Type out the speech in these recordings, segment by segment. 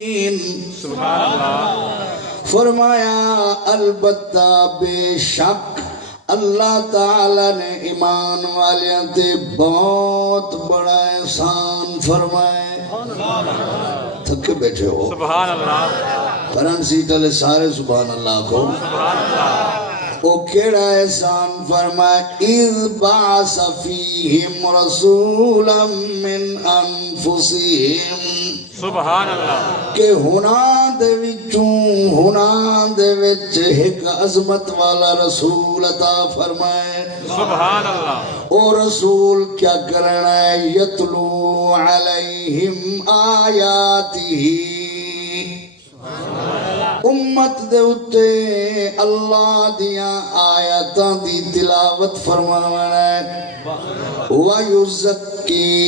سبحان اللہ۔ فرمایا البتہ بے شک اللہ تعالی نے ایمان والیاں تے بہت بڑا احسان فرمائے۔ تھکے بیٹھے ہو سبحان اللہ۔ فرن سیٹ والے سارے سبحان اللہ کو سبحان اللہ۔ او کیڑا احسان فرمائے اذ بعث فیہم رسولا من انفسہم، سبحان اللہ۔ کہ ہنا دے وچ ایک عظمت والا رسول عطا فرمائے۔ سبحان اللہ۔ او رسول کیا کرنا ہے؟ یتلو علیہم آیاتہ، امت دے اتے اللہ دیاں آیاتاں دی تلاوت فرمانا ہے۔ وَيُزَكِّيهِمْ،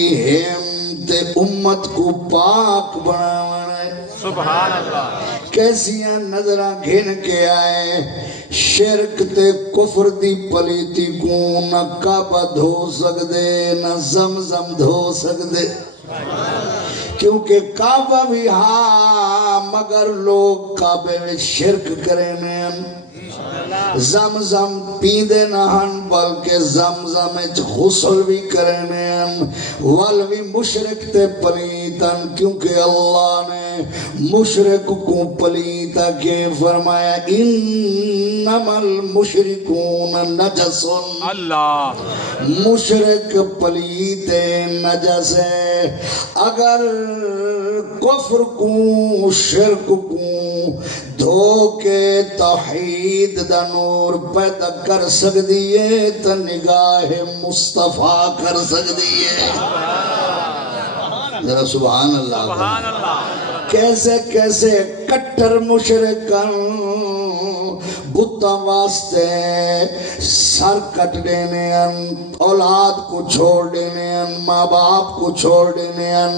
تے امت کو پاک بنانا ہے۔ سبحان اللہ۔ کیسیاں نظرہ گھن کے آئے، شرک تے کفر دی پلیتی کو نہ کعبہ دھو سکدے نہ زمزم دھو سکدے، کیونکہ کعبہ بھی ہاں مگر لوگ کعبے میں شرک کریں ہیں، زمزم پیندے نہ ہن بلکہ زمزم غسل بھی کریں ہیں، والوی مشرک تے پلیتن، کیونکہ اللہ نے مشرک کو پلیتا کے فرمایا انما المشرکون نجس، اللہ مشرک پلیت نجس ہے۔ اگر کفر کو شرک کو دھو کے توحید دا نور پیدا کر سکتی ہے تو نگاہ مصطفیٰ کر سکتی ہے۔ ذرا سبحان اللہ۔ سبحان اللہ۔ کیسے کیسے کٹر مشرکان بتاں واسطے سر کٹ دینے ہیں، اولاد کو چھوڑ دینے ہیں، ماں باپ کو چھوڑ دینے ہیں،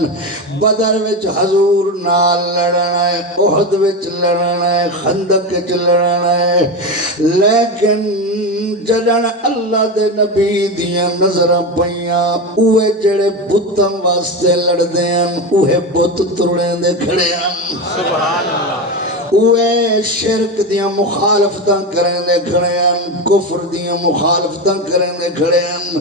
بدر وچ حضور نال لڑنا ہے، احد وچ لڑنا ہے، خندق وچ لڑنا ہے، لیکن جدن اللہ دے نبی دیاں نظراں پیاں اوے جڑے بتاں واسطے لڑدے ہیں اوہے بت ترڑیں دے کھڑے ہیں۔ سبحان اللہ۔ اوے شرک دیاں مخالفتاں کریں دے کھڑے ہیں، کفر دیاں مخالفتاں کریں دے کھڑے ہیں۔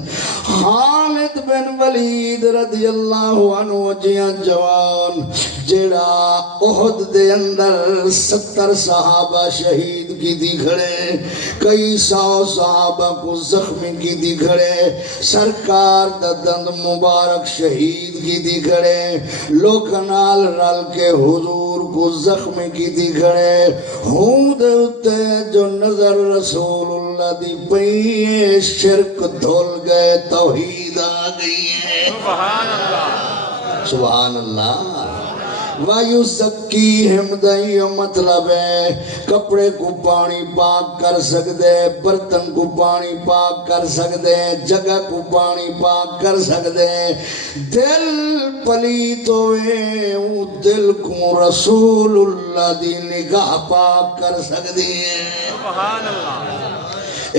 خالد بن ولید رضی اللہ عنہ جیاں جوان جیڑا احد دے اندر 70 صحابہ شہید کی دی کھڑے، کئی 100 صحابہ کو زخمی کی دی کھڑے، سرکار دا دند مبارک شہید کی دی کھڑے، لوکنال رل کے حضور کو زخمی کی دی کھڑے، ہوں دے اتے جو نظر رسول اللہ دی پئی شرک دھول گئے توحید آ گئی ہے۔ سبحان اللہ۔ سبحان اللہ۔ وَيُزَكِّيهِمْ دَئِیو مطلب ہے کپڑے کو پانی پاک کر سکدے، برتن کو پانی پاک کر سکدے، جگہ کو پانی پاک کر سکدے، دل پلیت ہوئے وہ دل کو رسول اللہ دی نگاہ پاک کر سکدی ہے۔ سبحان اللہ۔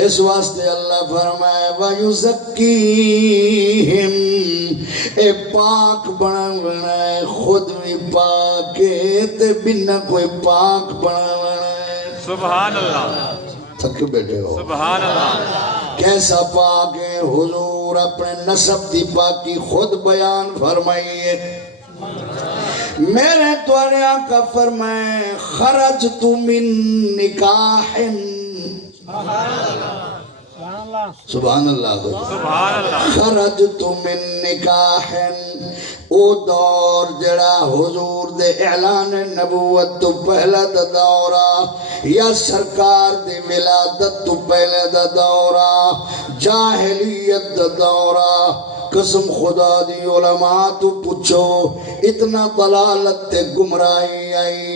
اس واسطے اللہ فرمائے وَيُزَكِّيهِمْ، اے پاک بنانا ہے، خود بھی پاک ہے تے بنا کوئی پاک بنانا ہے۔ سبحان اللہ۔ تھک بیٹھے ہو سبحان اللہ۔ کیسا پاک ہے؟ حضور اپنے نسب دی پاکی خود بیان فرمائیے۔ میرے توارے آقا فرمائے خرجت من نکاح، سبحان اللہ، سبحان اللہ۔ خرجت من نکاح، او دور جڑا حضور دے اعلان نبوت تو پہلا دا دورہ یا سرکار دے ولادت تو پہلے دا دورہ، جاہلیت دا دورہ، قسم خدا دی علماء تو پوچھو اتنا ضلالت تے گمراہی آئی،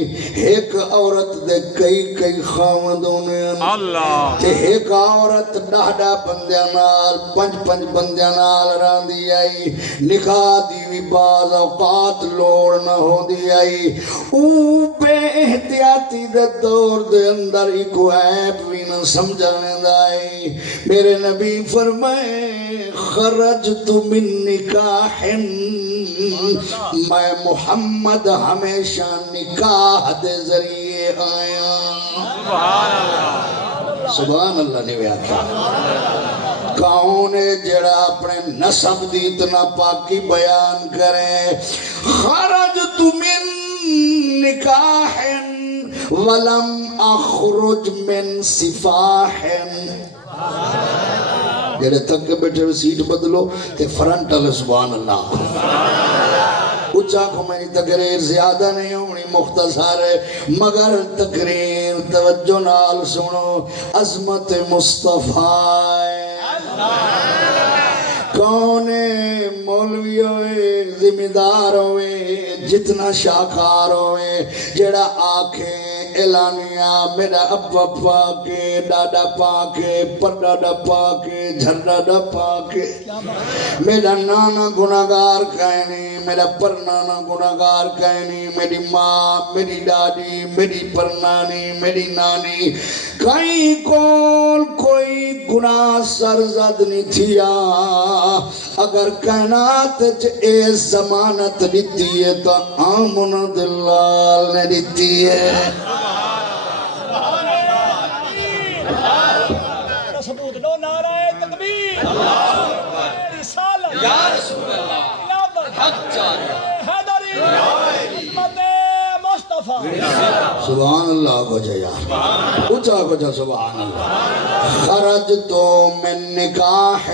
ایک عورت دے کئی خامدوں نے اللہ تے ایک عورت 10 بندیاں نال 5 بندیاں نال راندی آئی، نکاح دی بھی بعض اوقات لوڑ نہ ہو دی آئی، او بے احتیاطی دے دور دے اندر ایک عیب بھی نہ سمجھانے دائی۔ میرے نبی فرمائے خرجت من نکاح میں محمد ہمیشہ نکاح دے ذریعے آیا سبحان اللہ سبحان اللہ نے آکھا کون ہے جڑا اپنے نسب دی اتنا پاکی بیان کرے خرجت من نکاح ولم اخرج من سفاح جڑے تک کے بیٹھے ہوئے سیٹ بدلو تے فرنٹ علی سبحان اللہ اچھا کو میری تقریر زیادہ نہیں ہونی مختصر ہے مگر تقریر توجہ نال سنو عظمت مصطفیٰ کون مولوی ہوئے ذمہ دار ہوئے جتنا شاکار ہوئے جڑا آنکھیں اعلانیہ میرا ابا پاکے ڈاڈا پاکے پردادا پاکے جھردادا پاکے میرا نانا گناہگار کہنی میرا پرنانا گناہگار کہنی میری ماں میری ڈاڈی میری پرنانی میری نانی کہیں کول کوئی گناہ سرزد نہیں تھیا اگر کائنات اے ضمانت دیتی ہے تو آمن دلال نے دیتی ہے ثبوت دو نعرہ تکبیر رسالت یا رسول اللہ حق جان حیدری عظمت مصطفیٰ سبحان اللہ کو جا یار اچھا کو جا سبحان اللہ خرجت من نکاح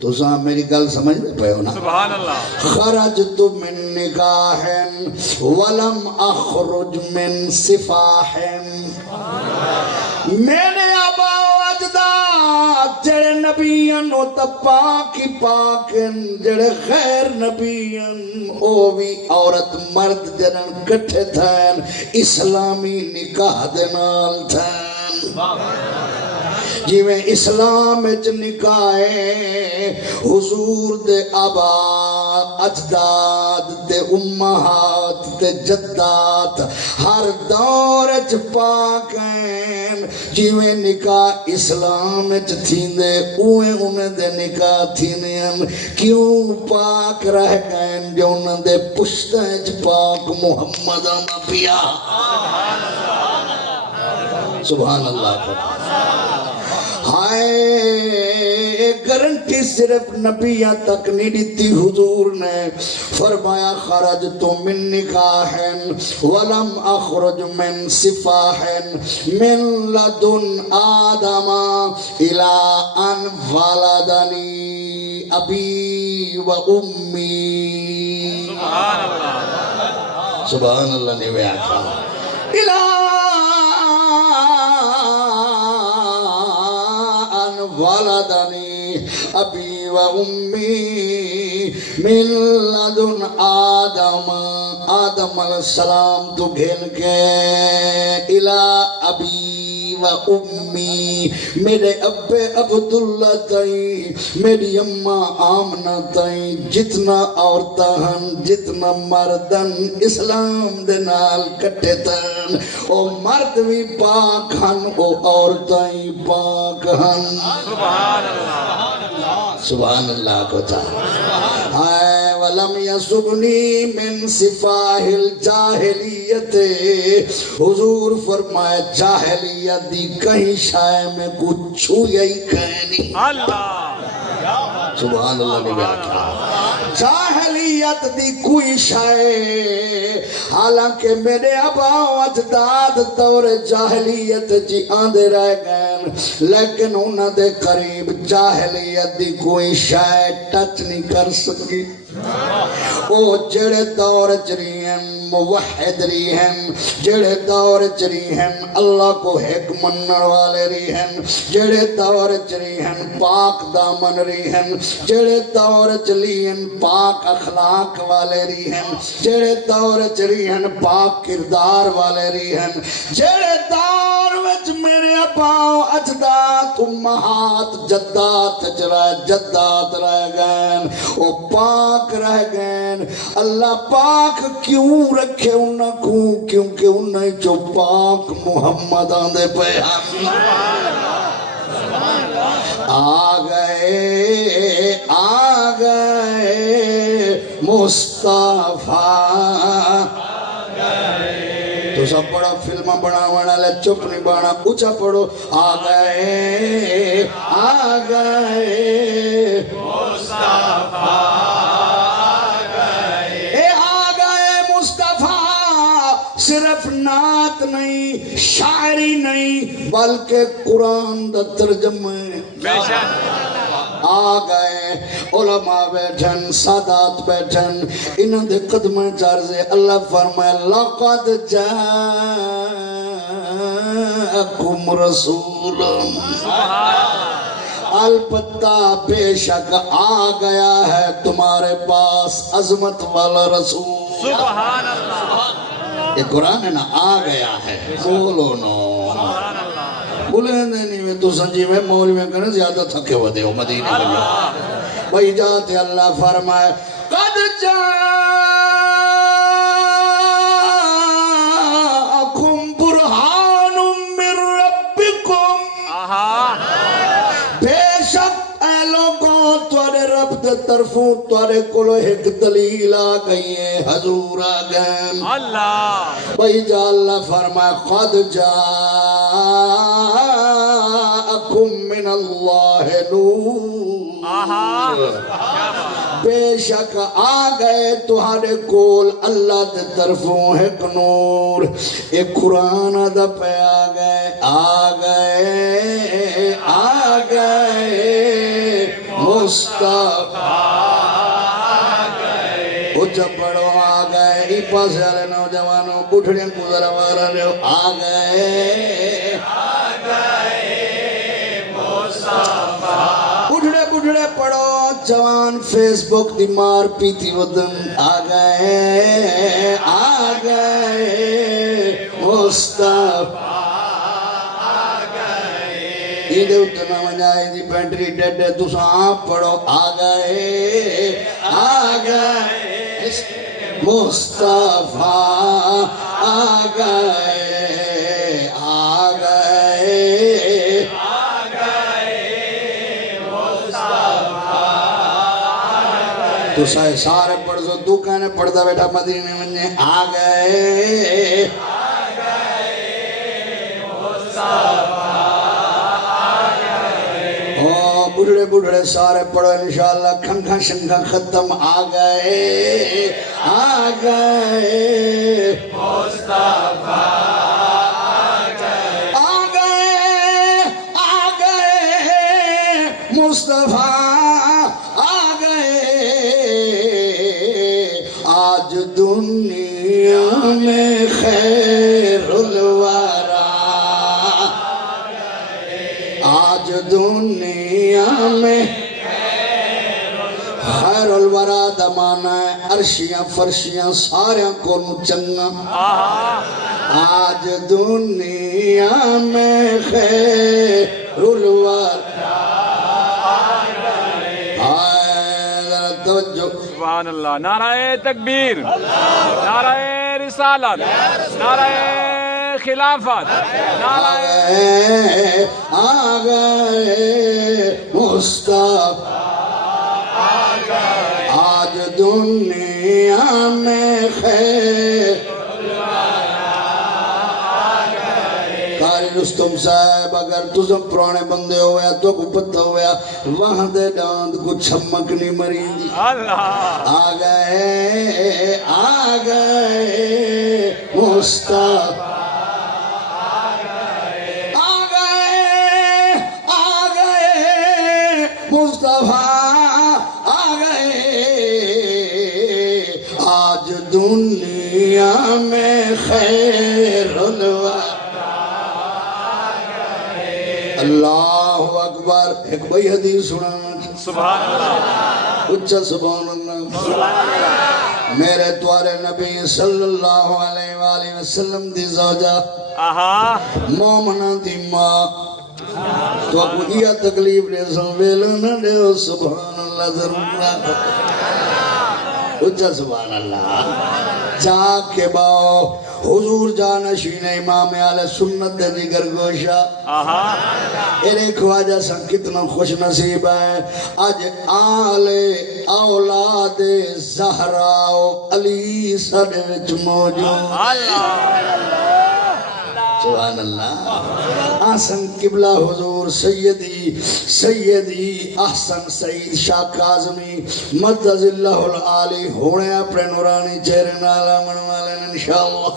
تو صاحب میری گل سمجھ دے پہے ہونا سبحان اللہ خرجت من نکاح ولم اخرج من سفاح میرے آبا و اجداد جڑے نبیان و تپاکی پاکن جڑے غیر نبیان او بھی عورت مرد جنن کٹھے تھین اسلامی نکاح دنال تھین جی میں اسلام اچ نکاحے حضور دے آبا اجداد تے امہات تے جدات ہر دور اچ پاکین جی میں نکاح اسلام اچ تھیندے اوے انہیں دے نکاح تھیندے کیوں پاک رہ گئے جو انہیں دے پشت اچ پاک محمد مبیا سبحان اللہ ہائے گارنٹی صرف نبیہ تک نہیں دیتی حضور نے فرمایا خرجت من نکاح ولم اخرج من سفاح من لدن آدم الى ان ولدنی ابی و امی سبحان اللہ سبحان اللہ نے میں آکھا الى ولدنی ابی و امی من لدن آدم آدم علیہ السلام تو گھن کے الہ ابی و امی میرے ابے عبداللہ تائیں میری اماں آمنہ تائیں جتنا عورتاں جتنا مردن اسلام دے نال کٹے تن او مرد بھی پاک ہن او عورتاں پاک ہن سبحان اللہ سبحان اللہ کو تھا آئے ولم یسبنی من سفاہ الجاہلیت حضور فرمائے جاہلیت دی کہیں شائع میں کچھ چھوئی کہنی اللہ سبحان اللہ نے کہا جاہلیت دی کوئی شائع حالانکہ میرے ابا و اجداد دور جاہلیت جی آندے رہ گئے لیکن انہاں دے قریب جاہلیت دی کوئی شائع ٹچ نہیں کر سکی او جڑے دور چرین موحد رہن جڑے دور چرین اللہ کو حق منن والے رہن جڑے دور چرین پاک دامن رہن جڑے دور چلین پاک اخلاق والے رہن جڑے دور چرین پاک کردار والے رہن جڑے دور وچ میرے ابا اجداد امہات جدات رہ گئے او پاک رہ گئے اللہ پاک کیوں رکھے انہاں کو کیونکہ انہیں جو پاک محمد آندے پہ آ گئے مصطفیٰ تو سب پڑھا فلم بنا والے چپ نہیں بانا اچھا پڑھو آ گئے مصطفیٰ صرف نعت نہیں شاعری نہیں بلکہ قرآن دا ترجمہ بے شک آ گئے علماء بیٹھن سادات بیٹھن انہوں دے قدمیں چارزے اللہ فرمائے لقد جاءکم رسول البتہ بے شک آ گیا ہے تمہارے پاس عظمت والا رسول سبحان اللہ یہ قرآن ہے نا آ گیا ہے بولو نو بولے نہیں میں تو سنجی میں مولی میں کرنے زیادہ تھکے ہو دے ہو مدینہ میں بھائی جاتے اللہ فرمائے قد جاءکم برہان من ربکم بے شک اے لوگوں تورے رب دے طرفوں تورے کلو ایک دلیل آ گئی ہے حضور آ گئے اللہ بھائی جا اللہ فرمائے قد جاءکم من اللہ نور بے شک آ گئے تمہارے کول اللہ دے طرفوں ایک نور ایک قرآن دا پہ آ گئے مصطفیٰ اچھا پڑھو آ گئے ای پاس والے نوجوانوں بڑھڑیاں گزرا وارا رہے ہو آ گئے مصطفیٰ بڑھڑے پڑھو جوان فیس بک دی مار پیتی ودن آ گئے مصطفیٰ ایدے اتنا مجھائی دی پینٹری ڈیڈے تو ساں پڑھو آ گئے مصطفیٰ آ گئے تو سارے پڑھ دو تو کہنے پڑھ دا بیٹھا مدینے میں آ گئے بڑھڑے سارے پڑھو انشاءاللہ کھنکھا شنکھا ختم آ گئے مصطفیٰ مصطفیٰ آ گئے آج دنیا میں خیر الورا آج دنیا میں خیر الورا دمانا ہے عرشیاں فرشیاں ساریاں کو چنگا آج دنیا میں خیر الورا سبحان اللہ نعرہ تکبیر نعرہ رسالت نعرہ خلافت نعرہ آ گئے مصطفیٰ آج دنیا میں خیر قاری رستم صاحب اگر تجھے پرانے بندے ہویا تو کو پتہ ہویا وہاں دے ڈاند کو چھمک نہیں مری دی اللہ آ گئے مصطفیٰ مصطفیٰ آ گئے آج دنیا میں خیر الورا اللہ اکبر ایک بھائی حدیث سنانا سبحان اللہ اچھا سبحان اللہ میرے توارے نبی صلی اللہ علیہ وآلہ وسلم دی زوجہ مومنہ دی ماں تو اب یہ تکلیف لے سنویل نہ دے سبحان اللہ ضرور اچھا سبحان اللہ چاک کے باؤ حضور جانشین امام اہل سنت دے جگر گوشا ارے خواجہ سا کتنا خوش نصیب ہے آج آل اولاد زہرا علی سڑ وچ موجود سبحان اللہ آسن قبلہ حضور سیدی احسن سعید شاہ کاظمی مدد اللہ العالی ہونے اپنے نورانی چہرے نالا منوالے انشاءاللہ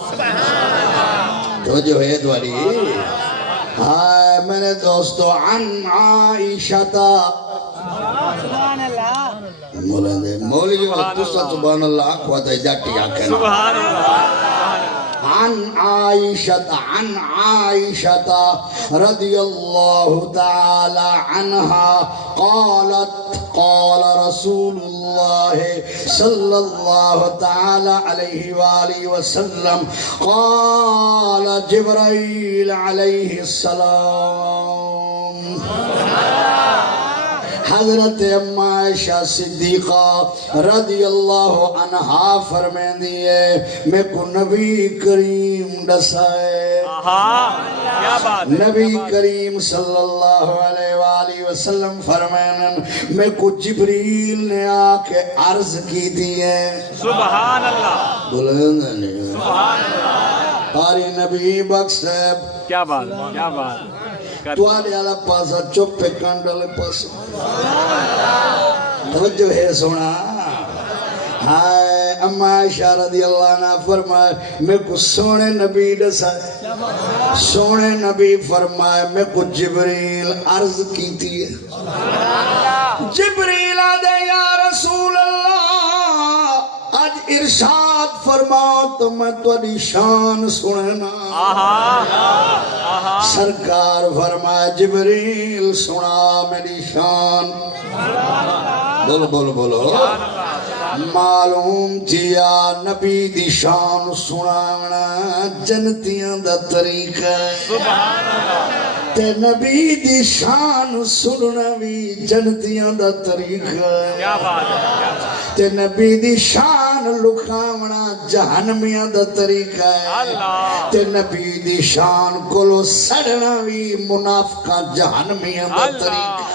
توجہ ہے دواری ہائے میرے دوستو عن عائشتا سبحان اللہ مولی جو دوسرا سبحان اللہ خواہتا جاتی آکھیں سبحان اللہ عن عائشة رضي الله تعالى عنها قالت قال رسول الله صلى الله تعالى عليه وآله وسلم قال جبرائيل عليه السلام حضرت اما عائشہ صدیقہ رضی اللہ عنہا فرمائیں دیئے میں کو نبی کریم ڈسائے کیا بات نبی کریم صلی اللہ علیہ وآلہ وسلم فرمائیں میں کو جبریل نے آکے عرض کی دیئے سبحان اللہ بلند نہیں سبحان اللہ قاری نبی بخش صاحب کیا بات کیا بات توالے والا پاسا چپ پہ کانڈالے پاسا توجہ ہے سونا ہائے اما عائشہ رضی اللہ عنہ فرمائے میں کو سونے نبی ڈسائے سونے نبی فرمائے میں کو جبریل عرض کی تھی جبریل آدھے یا رسول اللہ آج ارشاد فرماؤ تو میں تھوڑی شان سننا سرکار فرمائے جبریل سنا میری شان بولو بولو بولو معلوم تھیا نبی دی شان سنانا جنتیاں دا طریقہ تے نبی دی شان سننا بھی جنتیاں دا طریقہ کیا بات ہے تے نبی دی شان لکھاونا جہنمیاں دا طریقہ ہے تے نبی دی شان کولو سڑنا بھی منافقہ جہنمیاں دا طریقہ ہے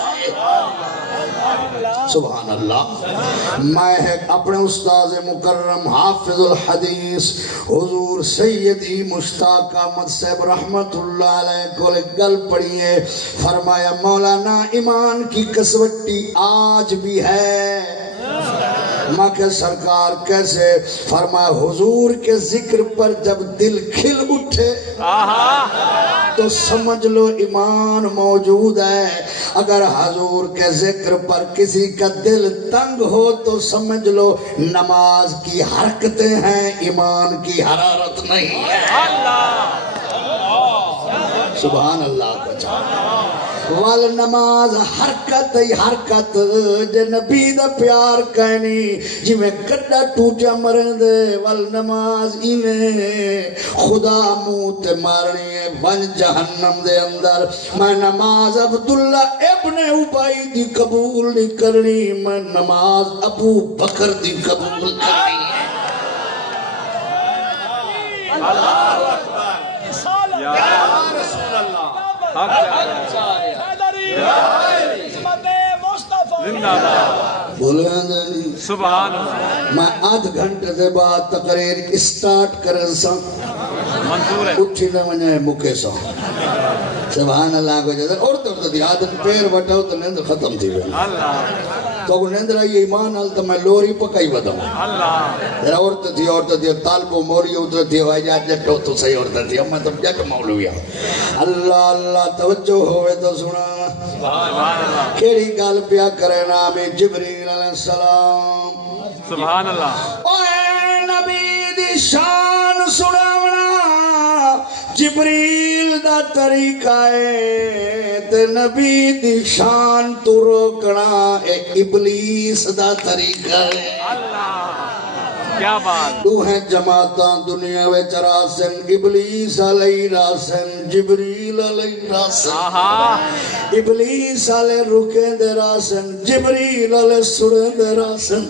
سبحان اللہ میں اپنے استاذ مکرم حافظ الحدیث حضور سیدی مشتاق احمد صاحب رحمت اللہ علیہ کو گل پڑھیے فرمایا مولانا ایمان کی کسوٹی آج بھی ہے ماں کے سرکار کیسے فرمایا حضور کے ذکر پر جب دل کھل اٹھے تو سمجھ لو ایمان موجود ہے اگر حضور کے ذکر پر کسی کا دل تنگ ہو تو سمجھ لو نماز کی حرکتیں ہیں ایمان کی حرارت نہیں ہے سبحان اللہ بچا وال نماز حرکت ہی حرکت جے نبی دا پیار کہنی جی میں کڈا ٹوٹیا مرن دے وال نماز اینے خدا موت مارنی ہے ون جہنم دے اندر میں نماز عبداللہ ابن ابی دی قبول نہیں کرنی میں نماز ابو بکر دی قبول کرنی ہے اللہ اکبر یا رسول اللہ سبحان اللہ میں آدھ گھنٹے دے بعد تقریر اسٹارٹ کرن سا منظور ہے اٹھی نہ ونجائے مکے سا سبحان اللہ کو جیسے اور دی آدھن پیر بٹاؤ تو نیندر ختم تھی بے تو اگر نیندر آئی ایمان آل تو میں لوری پکائی بداؤں تیرا عورت تھی طالبو موری اتر تھی وائی جا جٹو تو صحیح عورت تھی میں تم جٹ مولوی ہوں اللہ اللہ توجہ ہوئے تو سنا کیڑی گال پیا کرے نام جبریل علیہ السلام سبحان اللہ اوے نبی دی شان سناونا جبریل دا طریقہ ہے تے نبی دی شان تو روکنا اے ابلیس دا طریقہ ہے اللہ کیا بات دو ہیں جماعتاں دنیا وچ راسن ابلیس علیہ راسن جبریل علیہ راسن ابلیس علیہ رکیں دے راسن جبریل علیہ سڑیں دے راسن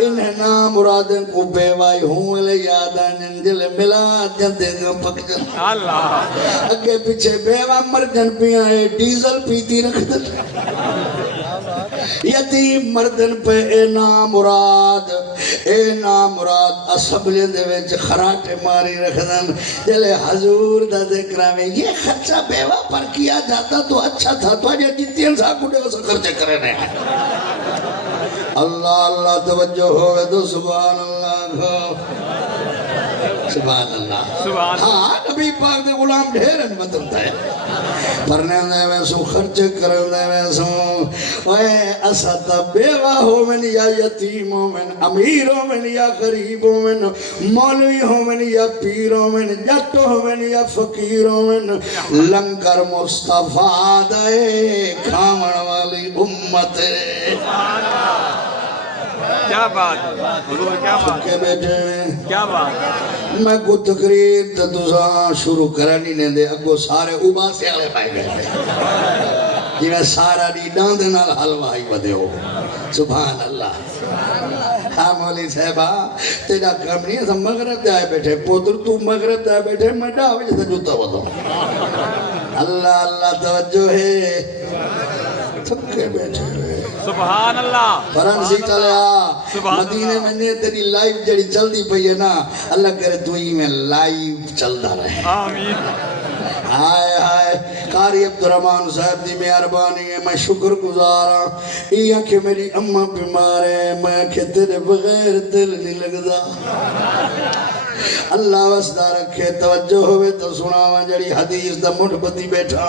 انہیں نام مرادن کو بیوائی ہوں لے یادان جل ملا جندے دوں پک جن اللہ اگے پیچھے بیوہ مر جن پیاں ڈیزل پیتی رکھ دن یتیم مردن پہ اے نامراد اسبلے دے وچ خراٹے ماری رکھدن جلے حضور دا ذکرہ میں یہ خرچہ بیوہ پر کیا جاتا تو اچھا تھا تو آج جتین سا کڑے اسے خرچے کرنے ہیں اللہ اللہ توجہ ہوئے تو سبحان اللہ سبحان اللہ ہاں نبی پاک دے غلام ڈھیرن بدلتا ہے پرنے دے ویسو خرچ کرنے ویسو اے اساتا بیوہ ہو من یا یتیم ہو من امیر ہو من یا غریب ہو من مولوی ہو من یا پیر ہو من جٹ ہو من یا فقیر ہو من لنگر مصطفیٰ دے کھامن والی امت کیا بات حضور کیا بات کے بیٹھے کیا بات میں کو تقریر تدوزاں شروع کرنی نہیں دے اگو سارے اوبا سے آلے پائے گئے جی میں سارا دی ڈاندے نال حلوائی بدے ہو سبحان اللہ ہاں مولی صاحبہ تیرا کام نہیں ہے سب مغرب دے آئے بیٹھے پوتر تو مغرب دے آئے بیٹھے میں ڈاوے جیسے جوتا ہوتا اللہ اللہ توجہ ہے سب کے بیٹھے سبحان اللہ فرانسی چلیا مدینے میں نے تیری لائف جڑی چل دی پئی ہے نا اللہ کرے تو ہی میں لائف چلدا رہے آمین ہائے ہائے قاری عبدالرحمن صاحب دی مہربانی ہے میں شکر گزارا یہ کہ میری اماں بیمار ہے میں کہ تیرے بغیر دل نہیں لگدا اللہ وسدہ رکھے توجہ ہوئے تو سناوا جڑی حدیث دا مٹھ بدی بیٹھا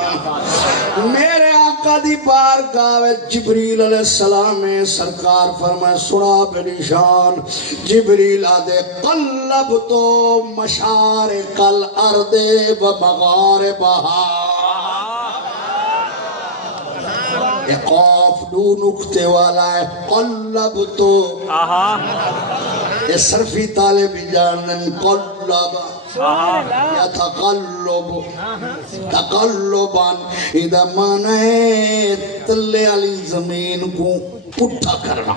میرے آقا دی بارگاہ جبریل علیہ السلام سرکار فرمائے سنا بنی شان جبریل آدھے قلب تو مشارق الارض و مغاربہا یہ قاف دو نکتے والا ہے قلب تو یہ صرفی طالبی جانن قلب یا تقلبان اذا مانے تلے علی زمین کو پٹھا کرنا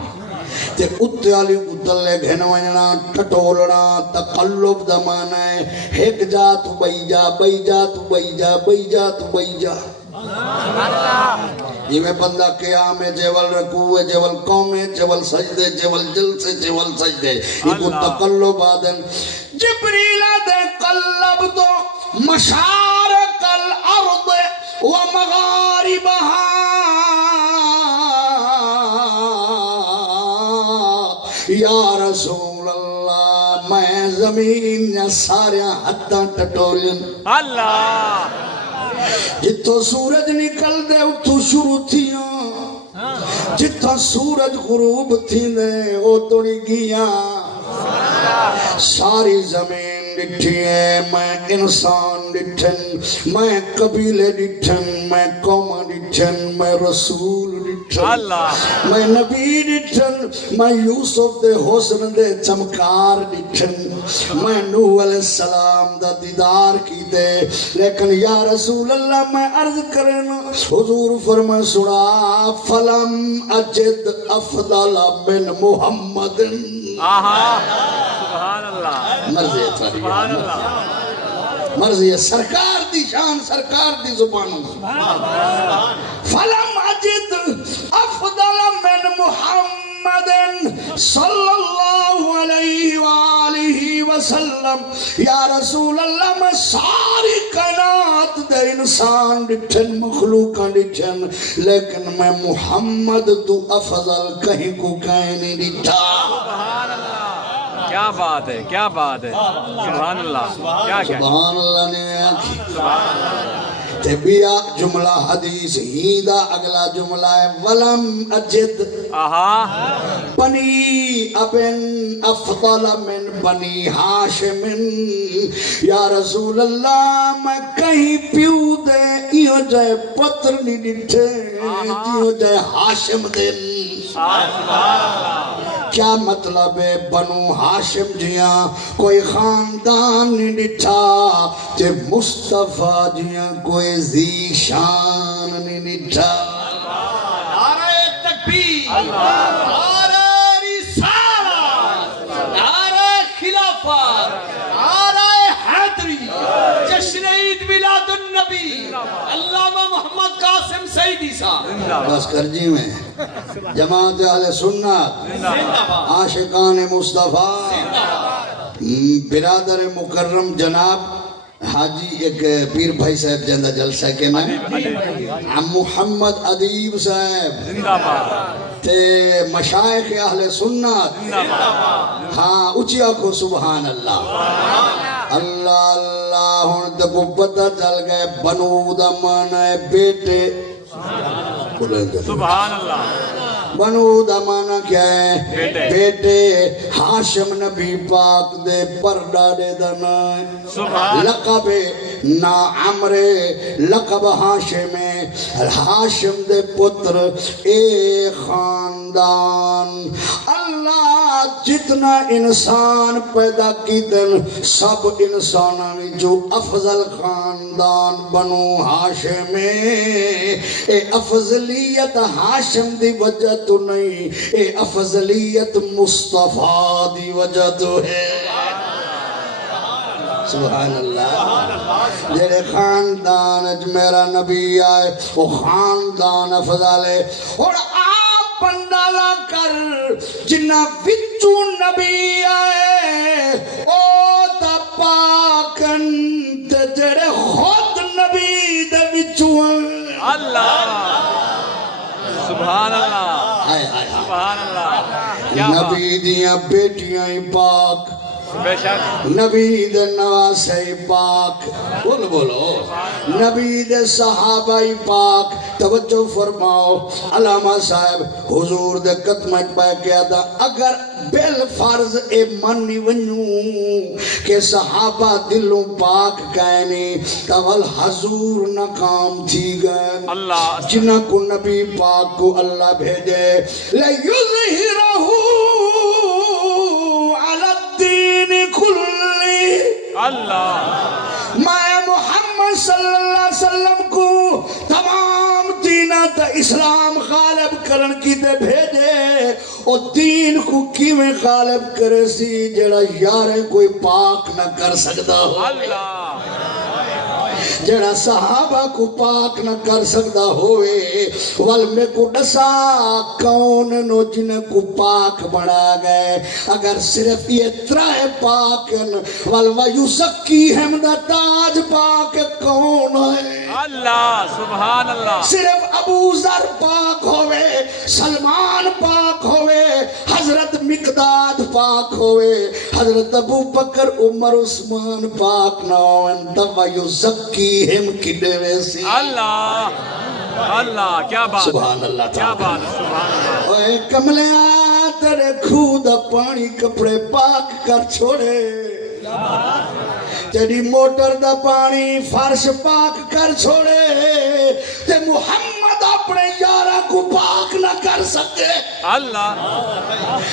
تے اتے علی کو تلے گھنوائنا ٹٹولنا تقلب دا مانا ہے ایک جا تو بئی جا بئی جا تو بئی جا بئی جا تو بئی جا یہ میں بندہ قیام ہے جیول رکوع ہے جیول قوم ہے جیول سجدے جیول جلسے جیول سجدے یہ کو تقلب آدن جبریل آدن قلب تو مشارق الارض و مغاربہا یا رسول اللہ میں زمین یا سارے حداں ٹٹولن اللہ جتو سورج نکل دے اتو شروع تھیاں جتو سورج غروب تھی دے او توڑی گیا ساری زمین ڈٹھی ہے میں انسان ڈٹھن میں قبیلے ڈٹھن میں قوم ڈٹھن میں رسول ڈٹھن میں نبی ڈٹھن میں یوسف دے حسن دے چمکار ڈٹھن میں نوح علیہ السلام دا دیدار کی دے لیکن یا رسول اللہ میں عرض کرنا حضور فرما سنا فلم اجد افضل من محمد سبحان اللہ مرضی سبحان اللہ مرضی ہے سرکار دی شان سرکار دی زبانوں فلم اجد افضل من محمد صلی اللہ علیہ وآلہ وسلم یا رسول اللہ میں ساری کائنات دے انسان ڈٹھن مخلوقاں ڈٹھن لیکن میں محمد تو افضل کہیں کو کہیں نہیں ڈٹھا سبحان اللہ کیا بات ہے کیا بات ہے سبحان اللہ کیا کیا سبحان اللہ نے تے بیا جملہ حدیث ہی دا اگلا جملہ ہے ولم اجد بنی ابن افضل من بنی ہاشم یا رسول اللہ میں کہیں پیو دے ایو جائے پتر نہیں ڈٹھے ایو جائے ہاشم دن کیا مطلب ہے بنو ہاشم جیاں کوئی خاندان نہیں ڈٹھا تے مصطفیٰ جیاں کوئی ذی شان نہیں ڈٹھا تکبیر، نعرہ رسالت، نعرہ خلافت، نعرہ حیدری، جشن عید میلاد النبی، علامہ محمد قاسم سعیدی صاحب. بس کرجی میں جماعت اہل سنت، عاشقان مصطفیٰ، برادر مکرم جناب حاجی ایک پیر بھائی صاحب جندہ جلسہ کے نام محمد ادیب صاحب تے مشائخ اہل سنت. ہاں اچھی آنکھو سبحان اللہ. اللہ اللہ ہون تکو پتہ چل گئے بنو دا معنی ہے بیٹے. سبحان اللہ. بنو دا معنی کیا ہے؟ بیٹے. ہاشم نبی پاک دے پر ڈاڑے دا نام، لقب نا عمرے، لقب ہاشم، ہاشم دے پتر اے خاندان. اللہ جتنا انسان پیدا کیتن سب انسانوں میں جو افضل خاندان بنو ہاشم. اے افضلیت ہاشم دی وجہ تو نہیں، اے افضلیت مصطفیٰ دی وجہ تو ہے. سبحان اللہ. جڑے خاندان اج میرا نبی آئے وہ خاندان افضل ہے. اور آپ پنڈالا کر جنہ وچو نبی آئے او تا پاکن تے جڑے خود نبی دے وچو اللہ. سبحان اللہ. سبحان اللہ. نبی دیاں بیٹیاں پاک، بے شک نبی دے نواسے پاک. بولو نبی دے صحابہ پاک. توجہ فرماؤ علامہ صاحب حضور دے قدمت پہ کیا تھا اگر بالفرض اے منی ونیوں کہ صحابہ دلوں پاک کہنے تول حضور ناکام تھی گئے. اللہ جنہ کو نبی پاک کو اللہ بھیجے لَيُظْهِرَهُ عَلَى الدِّينِ كُلِّهِ. اللہ میں محمد صلی اللہ علیہ وسلم کو تمام دینات اسلام غالب کرن کی دے بھیجے. اور دین کو کیویں غالب کرے سی جڑا یارے کوئی پاک نہ کر سکتا ہو. اللہ جڑا صحابہ کو پاک نہ کر سکتا ہوئے. وال میں کو ڈسا کون نو جن کو پاک بڑھا گئے. اگر صرف یہ ترائے پاکن وَالْوَيُزَكِّيهِمْ دا تاج پاک کون ہے؟ اللہ. سبحان اللہ. صرف ابو ذر پاک ہوئے، سلمان پاک ہوئے، حضرت مقداد پاک ہوئے، حضرت ابو بکر عمر عثمان پاک نہ ہوئے. وَيُزَكِّيهِمْ کڈے ویسی. اللہ اللہ. کیا بات. سبحان اللہ. کیا بات. سبحان اللہ. اوے کملیاں تیرے خود پانی کپڑے پاک کر چھوڑے. تیری موٹر دا پانی فرش پاک کر چھوڑے. تے محمد اپنے یارہ کو پاک نہ کر سکے. اللہ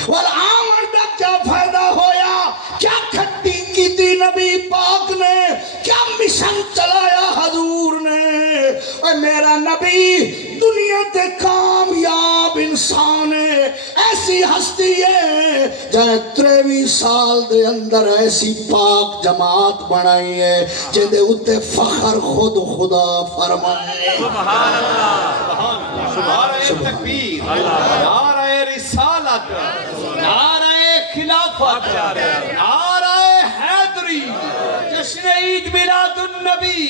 والآمن دا کیا فائدہ ہویا؟ کیا کھٹی کی دی نبی پاک نے؟ کیا مشن چلایا حضور نے؟ اور میرا نبی دنیا تے کامیاب انسان ہے، ایسی ہستی ہے جائے 23 سال دے اندر ایسی پاک جماعت بنائی ہے جہدے اتے فخر خود خدا فرمائے. سبحان اللہ. نعرہ تکبیر، نعرہ رسالت، نعرہ خلافت، نعرہ حیدری، جشن عید میلاد النبی،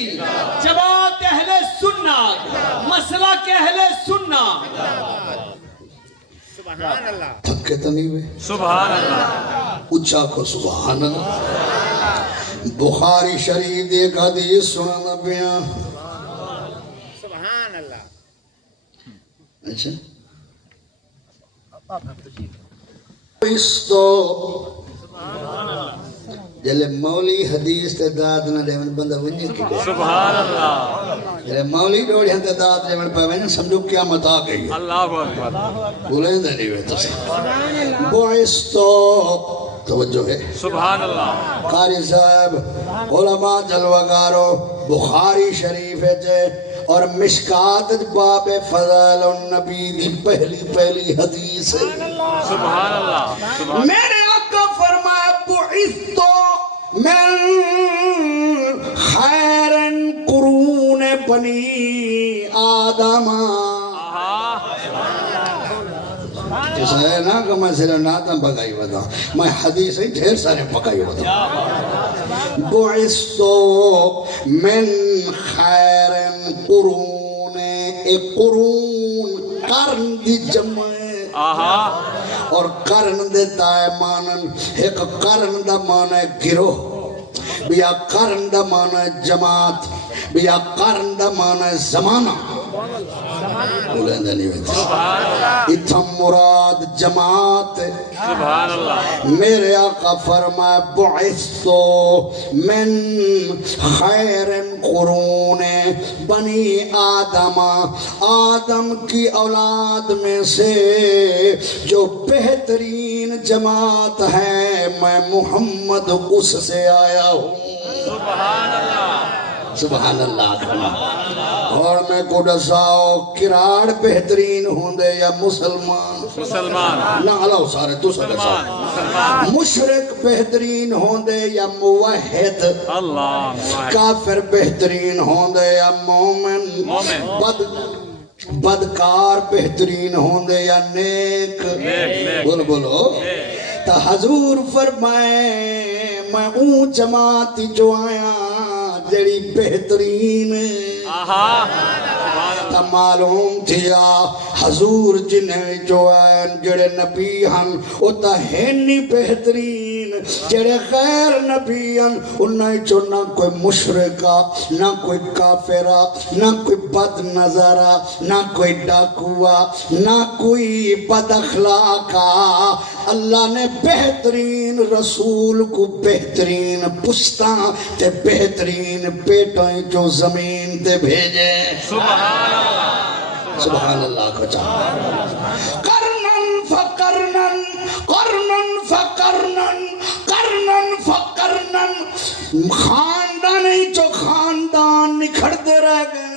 جماعت اہل سنت، مسلک اہل سنت. سبحان اللہ. تھکے تو نہیں ہوئے؟ سبحان اللہ. اچھا کو سبحان اللہ. بخاری شریف دی ایک حدیث سنانا پیا. سبحان اللہ. اچھا اس تو جلے مولی حدیث تے داد نہ دے بندہ ونجے کی سبحان اللہ. جلے مولی ڈوڑی ہن تے داد دے پہ ونے سمجھو قیامت آ گئی. اللہ اکبر. بولیں دے نہیں ہوئے تو بوئس تو توجہ ہے. سبحان اللہ. قاری صاحب علماء جلوگارو بخاری شریف ہے اور مشکات باب فضائل النبی دی پہلی حدیث ہے سبحان اللہ سبحان میرے آقا فرمایا بعثت من خیر قرون بنی آدم جیسا ہے نا کہ میں صرف ناتم پکائی بتا میں حدیث ہی ڈھیر سارے پکائی بتا بعثت من خیر قرون ایک قرون قرن دی جمع اور قرن دے دائے مانن ایک قرن دا مانا گروہ بیا قرن دا مانا جماعت بیا قرن دا مانا زمانہ بولیں دے نہیں ہوتی اتھم مراد جماعت سبحان اللہ میرے آقا فرمائے بعثت من خیر قرون بنی آدم آدم کی اولاد میں سے جو بہترین جماعت ہے میں محمد اس سے آیا ہوں سبحان اللہ سبحان اللہ اور میں کو دساؤ کراڑ بہترین ہوں دے یا مسلمان مسلمان نہ علاؤ سارے تو سارے سارے مشرک بہترین ہوں دے یا موحد اللہ کافر بہترین ہوں دے یا مومن بدکار بہترین ہوں دے یا نیک بولو بولو تا حضور فرمائے میں اون جماعت جو آیا جڑی بہترین تا معلوم تھیا حضور جنہیں جو آئین جڑے نبی ہن او تا ہینی بہترین جڑے غیر نبی ہن انہیں جو نہ کوئی مشرکہ نہ کوئی کافرہ نہ کوئی بد نظرہ نہ کوئی ڈاکوہ نہ کوئی بد اخلاقہ اللہ نے بہترین رسول کو بہترین پشتاں تے بہترین بیٹائیں جو زمین تے بھیجے سبحان اللہ سبحان اللہ کو چاہتا قرنن فقرنن قرنن فقرنن قرنن فقرنن خاندانی جو خاندان نکھڑ دے رہ گئے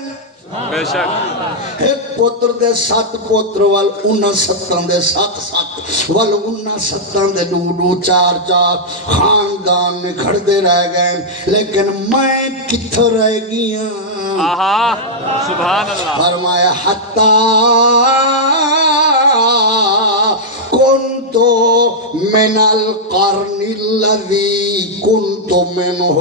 بے شک ایک پوتر دے 7 پوتر وال 69 دے 7 وال 69 دے 2 4 خاندان نکھڑ دے رہ گئے لیکن میں کتھر رہ گیا سبحان اللہ فرمایا حتی کنتو من القرن الذی کنتو منہ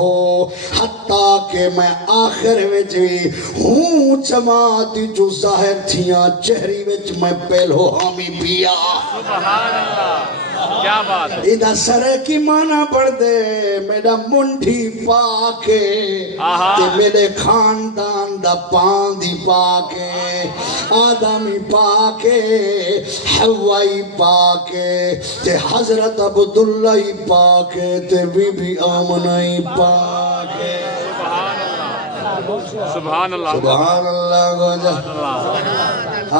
حتیٰ کہ میں آخر وچ بھی ہوں جماعت جو ظاہر تھیاں چہری وچ میں پہلو حامی پیا سبحان اللہ کیا بات ہے ادھا سرے کی مانا پڑھ دے میرا منڈھی پاکے تے میرے خاندان دا پاندی پاکے آدمی پاکے حوائی پاکے تے حضرت عبداللہ پاکے تے بی بی آمنائی پاکے سبحان اللہ سبحان اللہ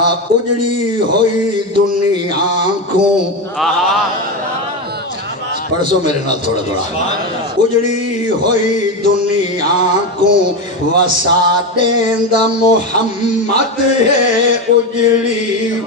اجڑی ہوئی دنیا کو پڑھسو میرے نال تھوڑا اجڑی ہوئی دنیا کو وسا دیندہ محمد ہے اجڑی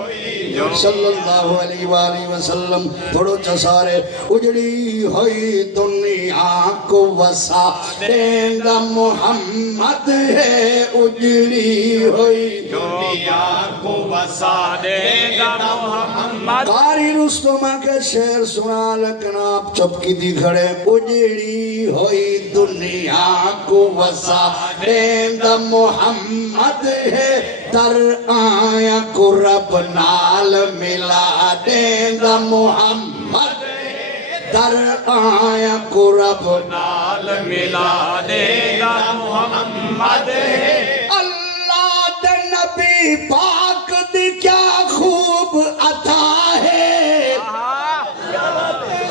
صلی اللہ علیہ وآلہ وسلم تھوڑو چسارے اجڑی ہوئی دنیا کو وسا دیندہ محمد ہے اجڑی ہوئی دنیا کو وسا دیندہ محمد قاری رستمہ کے شعر سنا لیکن آپ چپکی دی کھڑے اجڑی ہوئی دنیا کو وسا دیندہ محمد ہے در آیا کو رب نال ملا دیندہ محمد در آیا کو رب نال ملا دیندہ محمد اللہ دے نبی پاک دی کیا خوب عطا ہے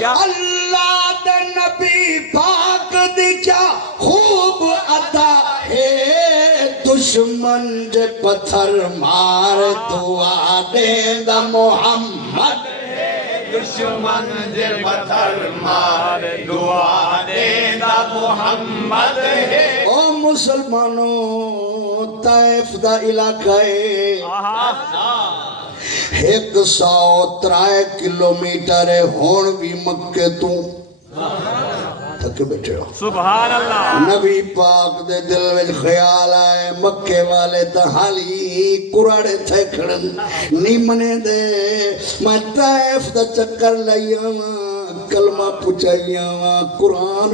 اللہ دے نبی پاک دی کیا خوب عطا ہے دشمن جے پتھر مار دعا دیندہ محمد دشمن جے پتھر مار دعا دیندہ محمد او مسلمانوں طائف دا علاقہ ہے 103 کلومیٹر ہے ہون بھی مکے تو تھک بیٹھے ہو سبحان اللہ نبی پاک دے دل وچ خیال آئے مکے والے تحالی کراڑے تھے کھڑن نہیں منے دے میں طائف دا چکر لائیاں کلمہ پچھائیاں قرآن